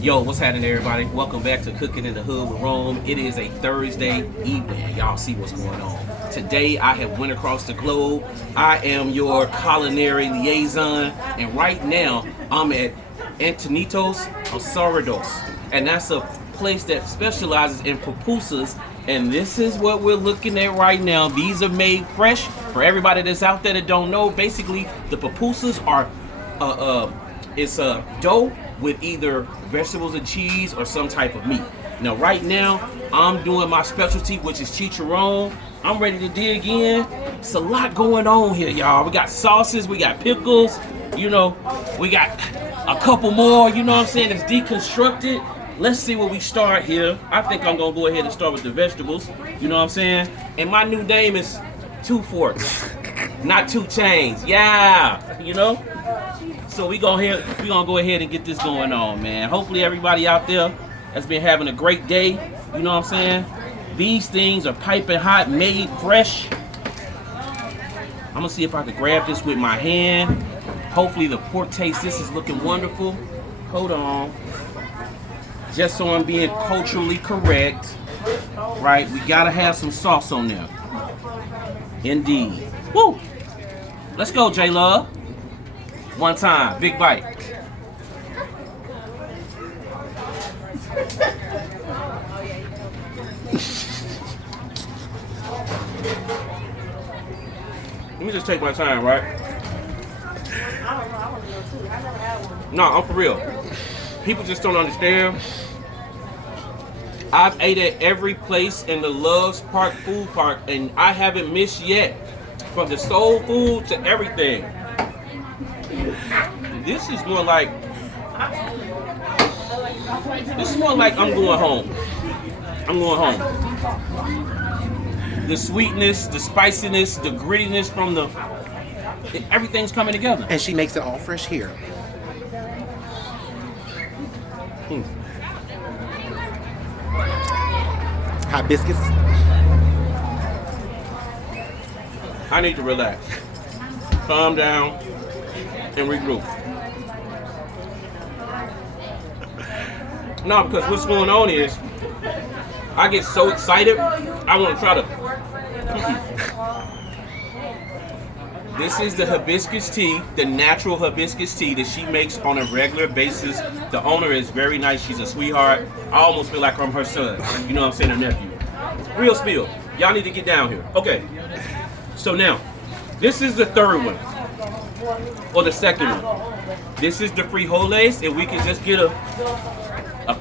Yo, what's happening, everybody? Welcome back to Cooking in the Hood with Rome. It is a Thursday evening. Y'all see what's going on. Today, I have went across the globe. I am your culinary liaison, and right now, I'm at Antojitos Salvordorenos, and that's a place that specializes in pupusas. And this is what we're looking at right now. These are made fresh. For everybody that's out there that don't know, basically, the pupusas are it's a dough with either vegetables and cheese or some type of meat. Now, right now, I'm doing my specialty, which is chicharron. I'm ready to dig in. It's a lot going on here, y'all. We got sauces, we got pickles, we got a couple more, you know what I'm saying, that's deconstructed. Let's see where we start here. I think I'm gonna go ahead and start with the vegetables, you know what I'm saying? And my new name is Two Forks, not Two Chains, yeah, So we're gonna go ahead and get this going on, man. Hopefully everybody out there has been having a great day. You know what I'm saying? These things are piping hot, made fresh. I'm gonna see if I can grab this with my hand. Hopefully the pork taste, this is looking wonderful. Hold on. Just so I'm being culturally correct, right? We gotta have some sauce on there. Indeed. Woo! Let's go, J-Love. One time, big bite. Let me just take my time, right? No, I'm for real. People just don't understand. I've ate at every place in the Loves Park food park, and I haven't missed yet. From the soul food to everything. This is more like I'm going home. I'm going home. The sweetness, the spiciness, the grittiness from everything's coming together. And she makes it all fresh here. Hot biscuits. I need to relax. Calm down and regroup. No, because what's going on is I get so excited, I want to try to. This is the hibiscus tea, the natural hibiscus tea that she makes on a regular basis. The owner is very nice. She's a sweetheart. I almost feel like I'm her son. You know what I'm saying, her nephew. Real spill. Y'all need to get down here. Okay. So now, this is the third one. Or the second one. This is the frijoles, and we can just get a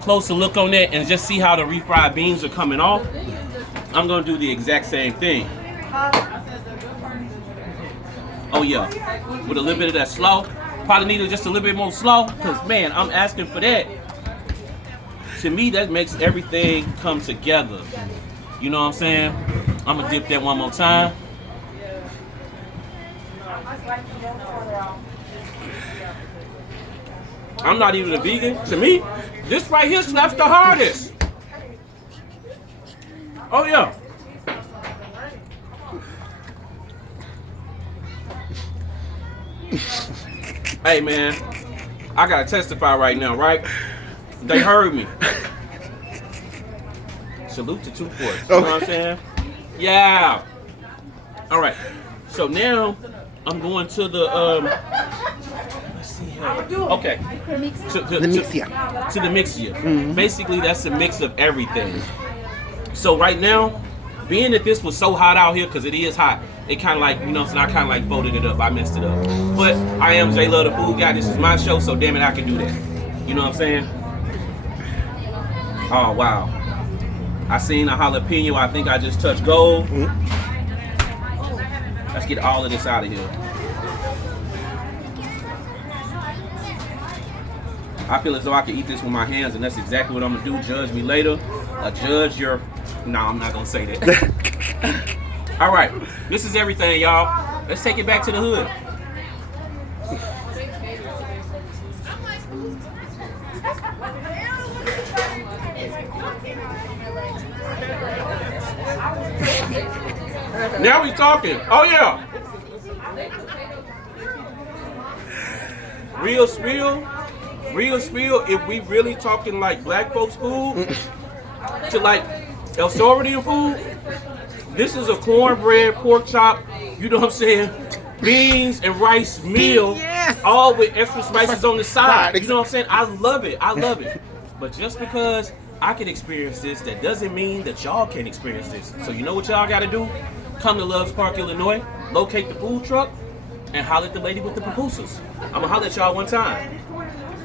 closer look on that and just see how the refried beans are coming off. I'm gonna do the exact same thing. Oh yeah, with a little bit of that slaw. Probably needed just a little bit more slaw, because man, I'm asking for that. To me, that makes everything come together. You know what I'm saying? I'm gonna dip that one more time. I'm not even a vegan. To me, this right here slaps the hardest. Oh yeah. Hey man, I gotta testify right now, right? They heard me. Salute to Two Forks. You know what I'm saying? Yeah. All right. So now I'm going to the let's see here. Okay. To the mixia. Mm-hmm. Basically, that's a mix of everything. So right now, being that this was so hot out here, because it is hot, it kind of like, I kind of like folded it up. I messed it up. But I am J-Love, the food guy. This is my show, so damn it, I can do that. You know what I'm saying? Oh, wow. I seen a jalapeno. I think I just touched gold. Mm-hmm. Let's get all of this out of here. I feel as though I can eat this with my hands, and that's exactly what I'm going to do. Judge me later. Judge your... No, I'm not going to say that. All right. This is everything, y'all. Let's take it back to the hood. Now we talking. Oh yeah. Real spill. real spiel, if we really talking like black folks food, to like El Salvadorian food, this is a cornbread, pork chop, you know what I'm saying, beans and rice meal, Yes. all with extra spices on the side. Right. You know what I'm saying? I love it. I love it. But just because I can experience this, that doesn't mean that y'all can experience this. So you know what y'all got to do? Come to Loves Park, Illinois, locate the food truck, and holler at the lady with the pupusas. I'm going to holler at y'all one time.